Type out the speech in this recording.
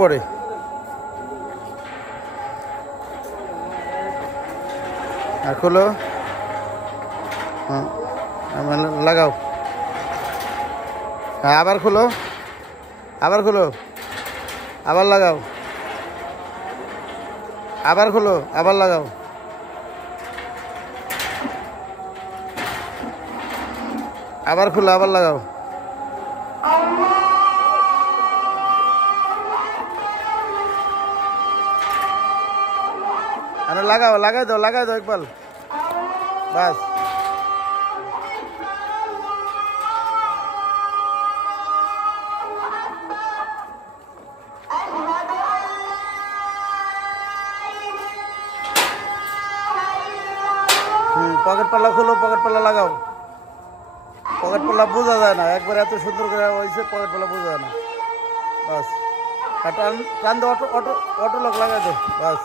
পরে আর খোলো। হ্যাঁ লাগাও। হ্যাঁ আবার খোলো, আবার খোলো, আবার লাগাও, আবার খোলো, আবার লাগাও। আবার খোলো, আবার লাগাও। আরে লাগাও, লাগাই দাও, লাগাই দাও একবার বাস। পকেট পাল্লা খোলো, পকেট পাল্লা লাগাও। পকেট পাল্লা বোঝা যায় না, একবার এত সুন্দর করে হয়েছে পকেট পাল্লা বোঝা যায় না বাস। টান দাও, অটো অটো অটো লক লাগাই দাও বাস।